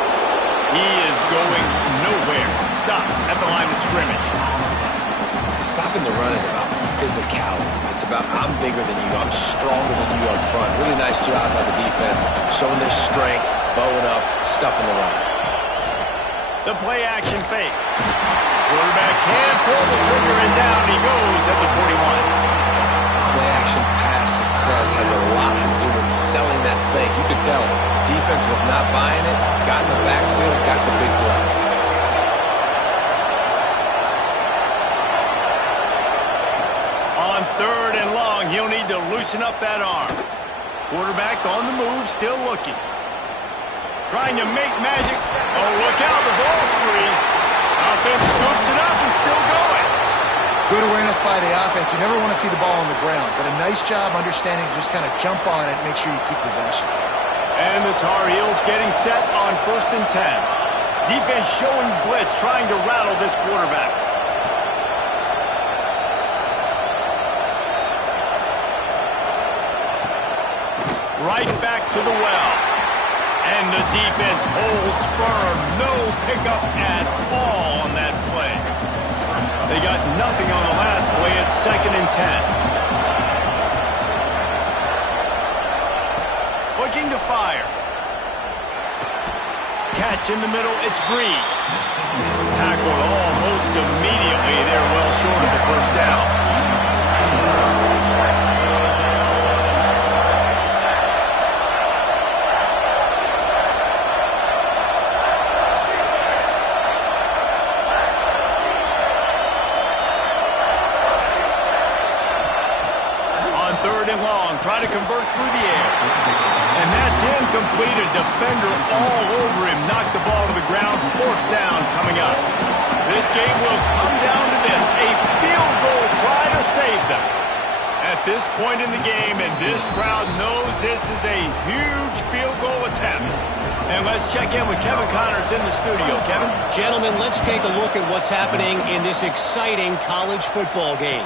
He is going nowhere. Stop at the line of scrimmage. Stopping the run is about physicality. It's about I'm bigger than you, I'm stronger than you up front. Really nice job by the defense, showing their strength, bowing up, stuffing the run. The play action fake. Quarterback can't pull the trigger, and down he goes at the 41. Play action pass success has a lot to do with selling that fake. You could tell defense was not buying it, got in the backfield, got the big play. On third and long, he'll need to loosen up that arm. Quarterback on the move, still looking. Trying to make magic. Oh, look out, the ball's free. Offense scoops it up and still going. Good awareness by the offense. You never want to see the ball on the ground, but a nice job understanding to just kind of jump on it and make sure you keep possession. And the Tar Heels getting set on 1st and 10. Defense showing blitz, trying to rattle this quarterback. Right back to the well. And the defense holds firm. No pickup at all on that play. They got nothing on the last play. It's 2nd and 10. Looking to fire. Catch in the middle. It's Breeze. Tackled almost immediately. They're well short of the first down. Try to convert through the air. And that's incomplete. A defender all over him. Knocked the ball to the ground. 4th down coming up. This game will come down to this. A field goal try to save them. At this point in the game, and this crowd knows this is a huge field goal attempt. And let's check in with Kevin Connors in the studio. Kevin? Gentlemen, let's take a look at what's happening in this exciting college football game.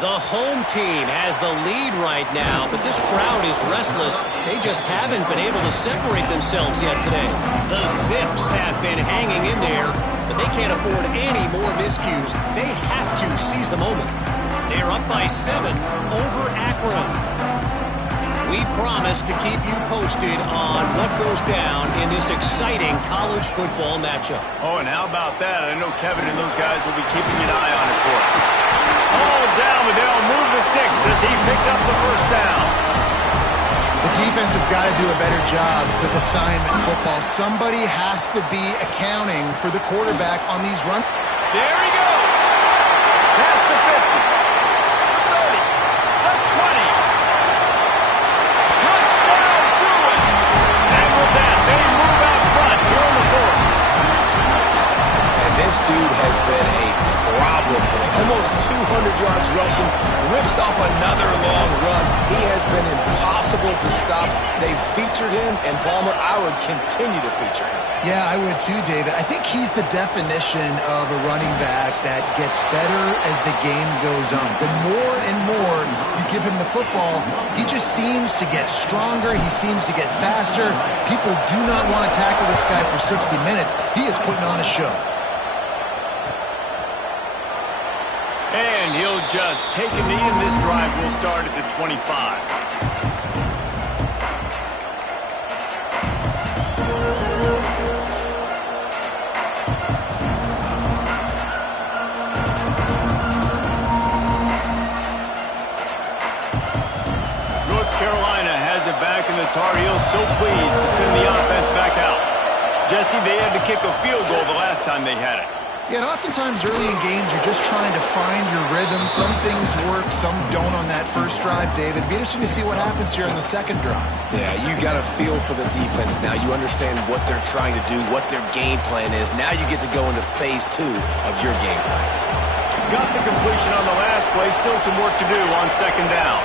The home team has the lead right now, but this crowd is restless. They just haven't been able to separate themselves yet today. The Zips have been hanging in there, but they can't afford any more miscues. They have to seize the moment. They're up by 7 over Akron. We promise to keep you posted on what goes down in this exciting college football matchup. Oh, and how about that? I know Kevin and those guys will be keeping an eye on it for us. All down, but they'll move the sticks as he picks up the first down. The defense has got to do a better job with assignment football. Somebody has to be accounting for the quarterback on these runs. There he goes. Past the 50. The 30. The 20. Touchdown, Bruin. And with that, they move out front here on the 4th. And this dude has been a problem today. Almost 200 yards rushing, rips off another long run. He has been impossible to stop. They've featured him, and Palmer, I would continue to feature him. Yeah, I would too, David. I think he's the definition of a running back that gets better as the game goes on. The more and more you give him the football, he just seems to get stronger. He seems to get faster. People do not want to tackle this guy for 60 minutes. He is putting on a show. And he'll just take a knee, and this drive will start at the 25. North Carolina has it back, and the Tar Heels so pleased to send the offense back out. Jesse, they had to kick a field goal the last time they had it. Yeah, and oftentimes early in games, you're just trying to find your rhythm. Some things work, some don't on that first drive, David. Be interesting to see what happens here on the second drive. Yeah, you got a feel for the defense now. You understand what they're trying to do, what their game plan is. Now you get to go into phase 2 of your game plan. Got the completion on the last play. Still some work to do on second down.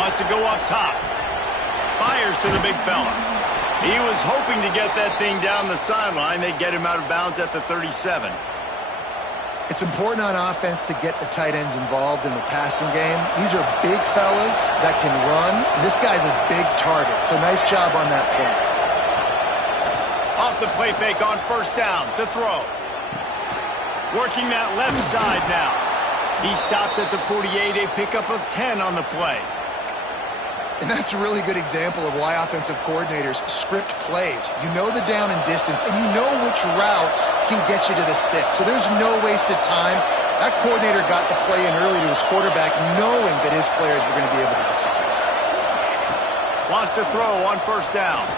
Wants to go up top. Fires to the big fella. He was hoping to get that thing down the sideline. They get him out of bounds at the 37. It's important on offense to get the tight ends involved in the passing game. These are big fellas that can run. This guy's a big target, so nice job on that play. Off the play fake on first down to throw. Working that left side now. He stopped at the 48, a pickup of 10 on the play. And that's a really good example of why offensive coordinators script plays. You know the down and distance, and you know which routes can get you to the stick. So there's no wasted time. That coordinator got the play in early to his quarterback, knowing that his players were going to be able to execute. Wants to throw on first down.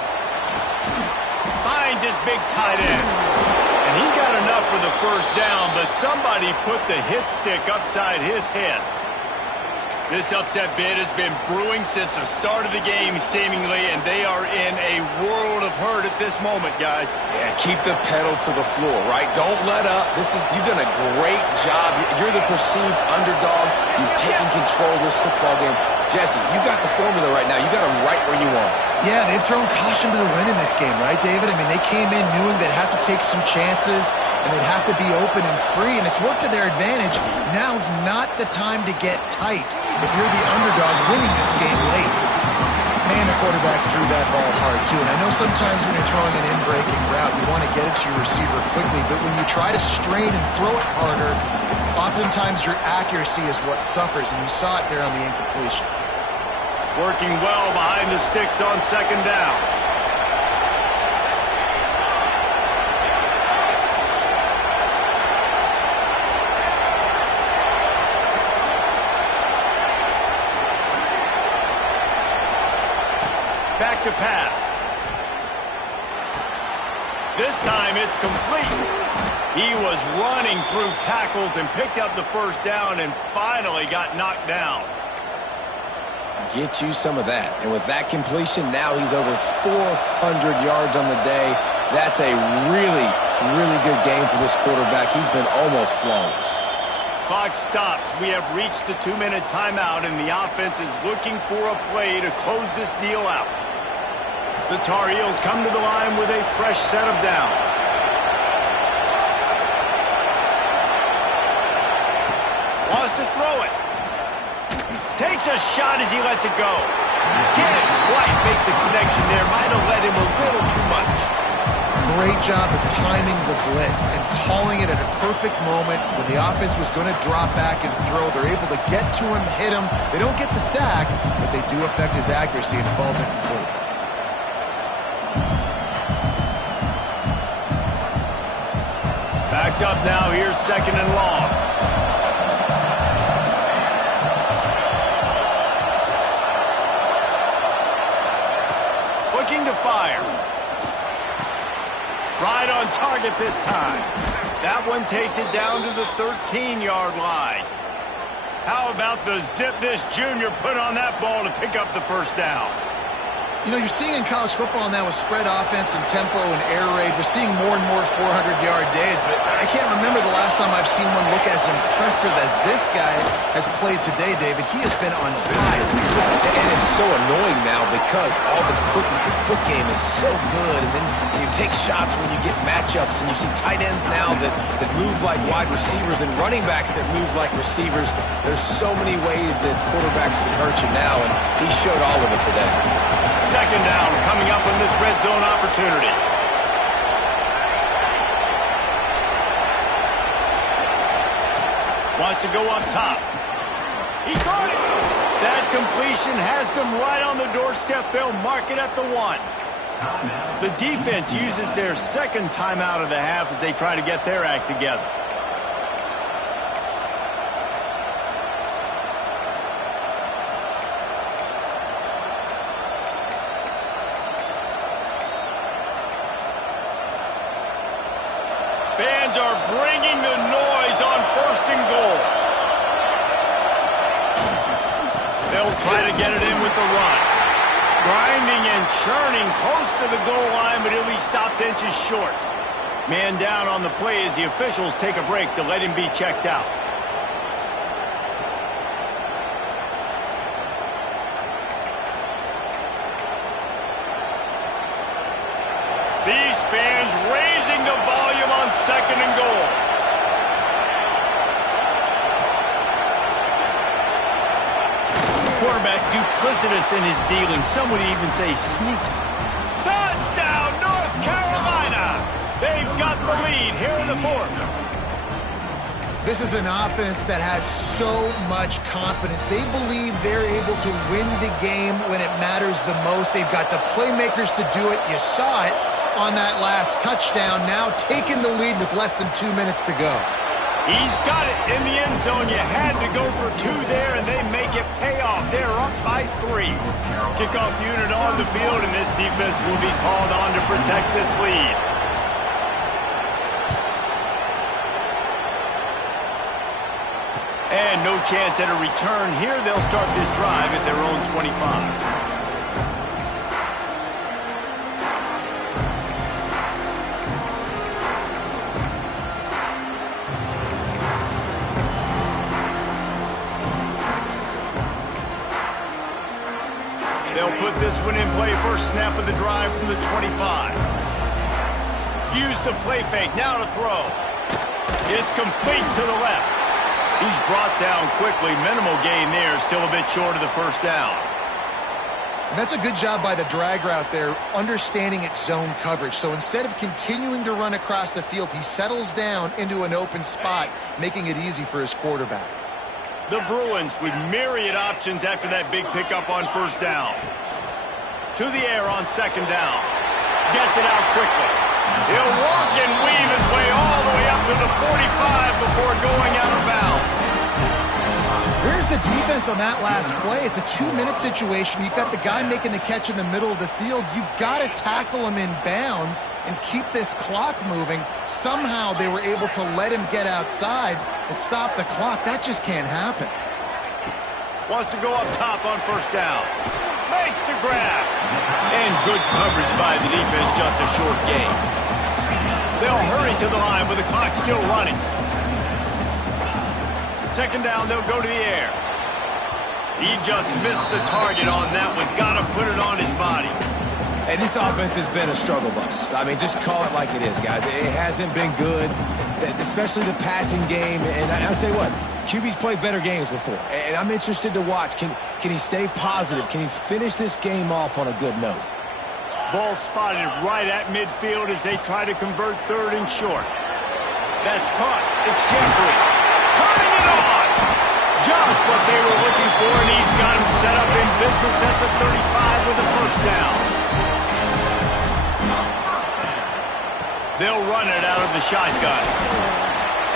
Finds his big tight end. And he got enough for the first down, but somebody put the hit stick upside his head. This upset bid has been brewing since the start of the game, seemingly, and they are in a world of hurt at this moment, guys. Yeah, keep the pedal to the floor, right? Don't let up. You've done a great job. You're the perceived underdog. You've taken control of this football game. Jesse, you got the formula right now. You got them right where you want them. Yeah, they've thrown caution to the wind in this game, right, David? I mean, they came in knowing they'd have to take some chances, and they'd have to be open and free, and it's worked to their advantage. Now's not the time to get tight if you're the underdog winning this game late. Man, the quarterback threw that ball hard, too. And I know sometimes when you're throwing an in-breaking route, you want to get it to your receiver quickly, but when you try to strain and throw it harder, oftentimes your accuracy is what suffers, and you saw it there on the incompletion. Working well behind the sticks on second down. Back to pass. This time it's complete. He was running through tackles and picked up the first down and finally got knocked down. Get you some of that. And with that completion, now he's over 400 yards on the day. That's a really Really good game for this quarterback. He's been almost flawless. Clock stops. We have reached the 2-minute timeout, and the offense is looking for a play to close this deal out. The Tar Heels come to the line with a fresh set of downs. Wants to throw it. Takes a shot as he lets it go. Can't quite make the connection there. Might have led him a little too much. Great job of timing the blitz and calling it at a perfect moment when the offense was going to drop back and throw. They're able to get to him, hit him. They don't get the sack, but they do affect his accuracy, and it falls incomplete. Backed up now. Here's 2nd and long. Looking to fire. Right on target this time. That one takes it down to the 13-yard line. How about the zip this junior put on that ball to pick up the first down? You know, you're seeing in college football now with spread offense and tempo and air raid, we're seeing more and more 400-yard days, but I can't remember the last time I've seen one look as impressive as this guy has played today, David. He has been on fire. And it's so annoying now because all the foot game is so good, and then you take shots when you get matchups, and you see tight ends now that move like wide receivers and running backs that move like receivers. There's so many ways that quarterbacks can hurt you now, and he showed all of it today. 2nd down coming up on this red zone opportunity. Wants to go up top. He caught it. That completion has them right on the doorstep. They'll mark it at the 1. The defense uses their 2nd timeout of the half as they try to get their act together. Fans are bringing the noise on 1st and goal. They'll try to get it in with the run. Grinding and churning close to the goal line, but he'll be stopped inches short. Man down on the play as the officials take a break to let him be checked out. These fans raising the volume on 2nd and goal. Quarterback duplicitous in his dealing. Some would even say sneaky. Touchdown, North Carolina! They've got the lead here in the 4th. This is an offense that has so much confidence. They believe they're able to win the game when it matters the most. They've got the playmakers to do it. You saw it on that last touchdown, now taking the lead with less than 2 minutes to go. He's got it in the end zone. You had to go for 2 there, and they make it pay off. They're up by 3. Kickoff unit on the field, and this defense will be called on to protect this lead. And no chance at a return here. They'll start this drive at their own 25. They'll put this one in play. First snap of the drive from the 25. Use the play fake. Now to throw. It's complete to the left. He's brought down quickly. Minimal gain there. Still a bit short of the first down. And that's a good job by the drag route there, understanding its zone coverage. So instead of continuing to run across the field, he settles down into an open spot, making it easy for his quarterback. The Bruins with myriad options after that big pickup on first down. To the air on 2nd down. Gets it out quickly. He'll walk and weave his way all the way up to the 45 before going out of bounds. Where's the defense on that last play? It's a 2-minute situation. You've got the guy making the catch in the middle of the field. You've got to tackle him in bounds and keep this clock moving. Somehow they were able to let him get outside and stop the clock. That just can't happen. Wants to go up top on first down. Makes the grab. And good coverage by the defense, just a short gain. They'll hurry to the line with the clock still running. Second down, they'll go to the air. He just missed the target on that one. Got to put it on his body. Hey, this offense has been a struggle bus. I mean, just call it like it is, guys. It hasn't been good, especially the passing game. And I'll tell you what, QB's played better games before. And I'm interested to watch. Can he stay positive? Can he finish this game off on a good note? Ball spotted right at midfield as they try to convert third and short. That's caught. It's Jeffrey. Turning it on. Just what they were looking for, and he's got him set up in business at the 35 with a first down. They'll run it out of the shotgun.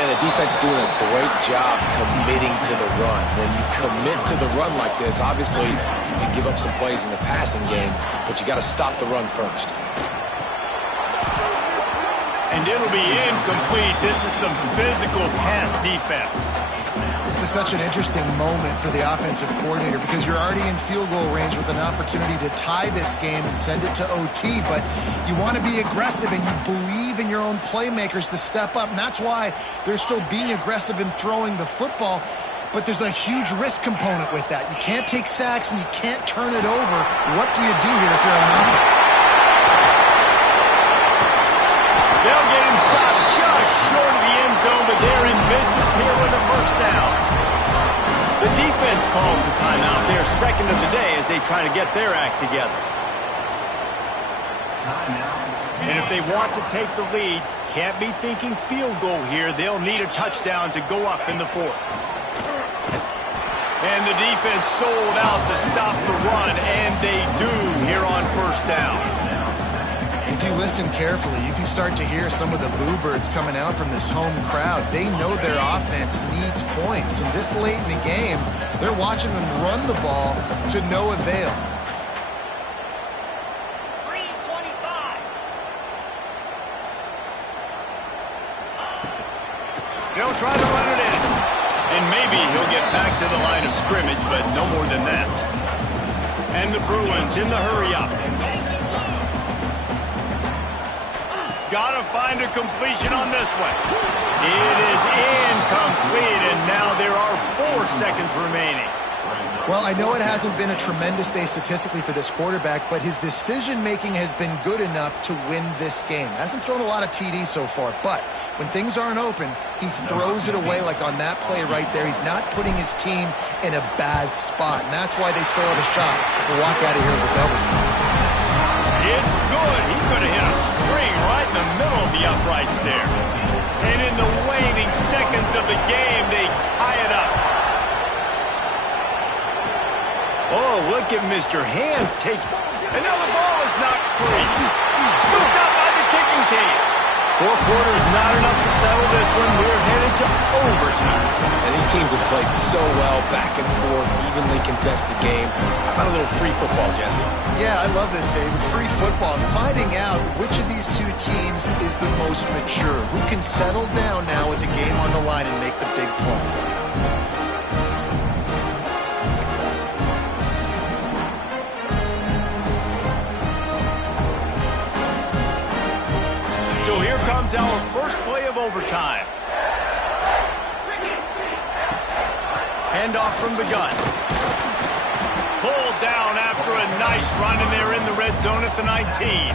And the defense doing a great job committing to the run. When you commit to the run like this, obviously you can give up some plays in the passing game, but you got to stop the run first. And it'll be incomplete. This is some physical pass defense. This is such an interesting moment for the offensive coordinator because you're already in field goal range with an opportunity to tie this game and send it to OT, but you want to be aggressive and you believe in your own playmakers to step up, and that's why they're still being aggressive in throwing the football, but there's a huge risk component with that. You can't take sacks and you can't turn it over. What do you do here if you're on offense? They'll get him stopped just short of the end zone, but they're in business here with a first down. The defense calls the timeout. They're second of the day as they try to get their act together. And if they want to take the lead, can't be thinking field goal here. They'll need a touchdown to go up in the fourth. And the defense sold out to stop the run, and they do here on first down. If you listen carefully, you can start to hear some of the boo birds coming out from this home crowd. They know their offense needs points, and this late in the game, they're watching them run the ball to no avail. They'll try to run it in. And maybe he'll get back to the line of scrimmage, but no more than that. And the Bruins in the hurry up. Gotta find a completion on this one. It is incomplete, and now there are 4 seconds remaining. Well, I know it hasn't been a tremendous day statistically for this quarterback, but his decision-making has been good enough to win this game. Hasn't thrown a lot of TDs so far, but when things aren't open, he throws it away like on that play right there. He's not putting his team in a bad spot, and that's why they still have a shot to walk out of here with a W. It's good. He could have hit a string right in the middle of the uprights there. And in the waning seconds of the game, they tie it up. Oh, look at Mr. Hands take. And now the ball is knocked free. Scooped up by the kicking team. 4 quarters not enough to settle this one. We're headed to overtime. And these teams have played so well, back and forth, evenly contested game. How about a little free football, Jesse? Yeah, I love this, David. Free football. And finding out which of these 2 teams is the most mature. Who can settle down now with the game on the line and make the big play. So here comes our first play of overtime. Handoff from the gun. Pulled down after a nice run, and they're in the red zone at the 19.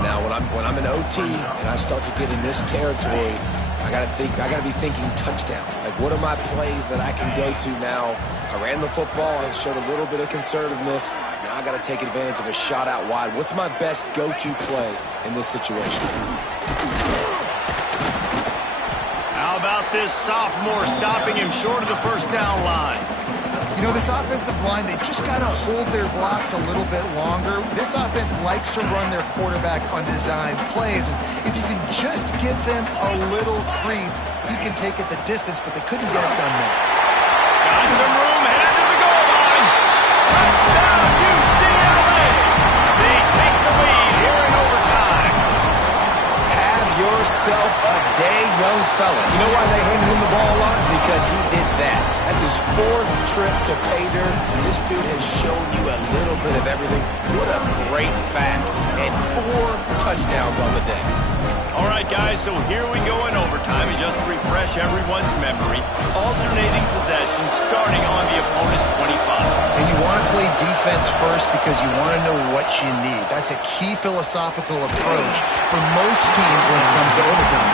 Now, when I'm in OT and I start to get in this territory, I gotta be thinking touchdown. Like, what are my plays that I can go to now? I ran the football, I showed a little bit of conservativeness. Now I gotta take advantage of a shot out wide. What's my best go-to play in this situation? How about this sophomore stopping him short of the first down line? You know, this offensive line, they just got to hold their blocks a little bit longer. This offense likes to run their quarterback on design plays. And if you can just give them a little crease, he can take it the distance, but they couldn't get it done there. Got some room, headed to the goal line. Touchdown, UCLA. They take the lead here in overtime. Have yourself a day, young fella. You know why they handed him the ball a lot? Because he did that. That's his 4th trip to pay dirt. This dude has shown you a little bit of everything. What a great fact. And 4 touchdowns on the day. All right, guys, so here we go in overtime. And just to refresh everyone's memory, alternating possession starting on the opponent's 25. And you want to play defense first because you want to know what you need. That's a key philosophical approach for most teams when it comes to overtime.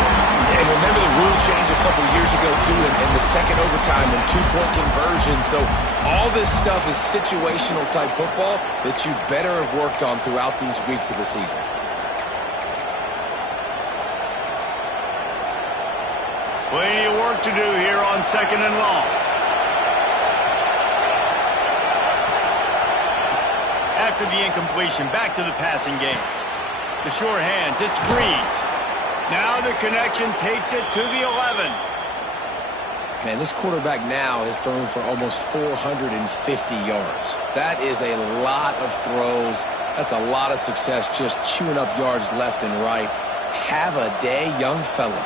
And remember the rule change a couple years ago, too, and the second overtime and two-point conversion. So all this stuff is situational type football that you better have worked on throughout these weeks of the season. Plenty of work to do here on 2nd and long. After the incompletion, back to the passing game. The short hands, it's Breeze. Now the connection takes it to the 11. Man, this quarterback now has thrown for almost 450 yards. That is a lot of throws. That's a lot of success, just chewing up yards left and right. Have a day, young fella.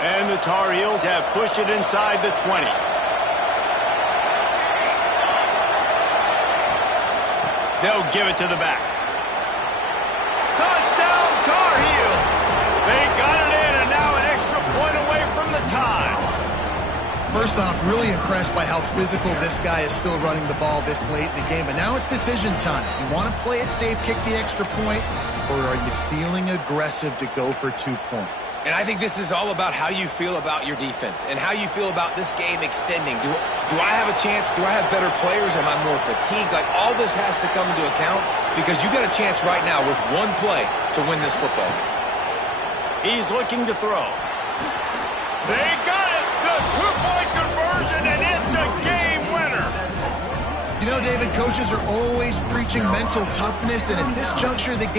And the Tar Heels have pushed it inside the 20. They'll give it to the back. Touchdown, Tar Heels! They got it in, and now an extra point away from the tie. First off, really impressed by how physical this guy is still running the ball this late in the game. But now it's decision time. You want to play it safe, kick the extra point, or are you feeling aggressive to go for 2 points? And I think this is all about how you feel about your defense and how you feel about this game extending. Do I have a chance? Do I have better players? Am I more fatigued? Like, all this has to come into account because you got a chance right now with one play to win this football game. He's looking to throw. They got it! The two-point conversion, and it's a game winner! You know, David, coaches are always preaching mental toughness, and at this juncture of the game,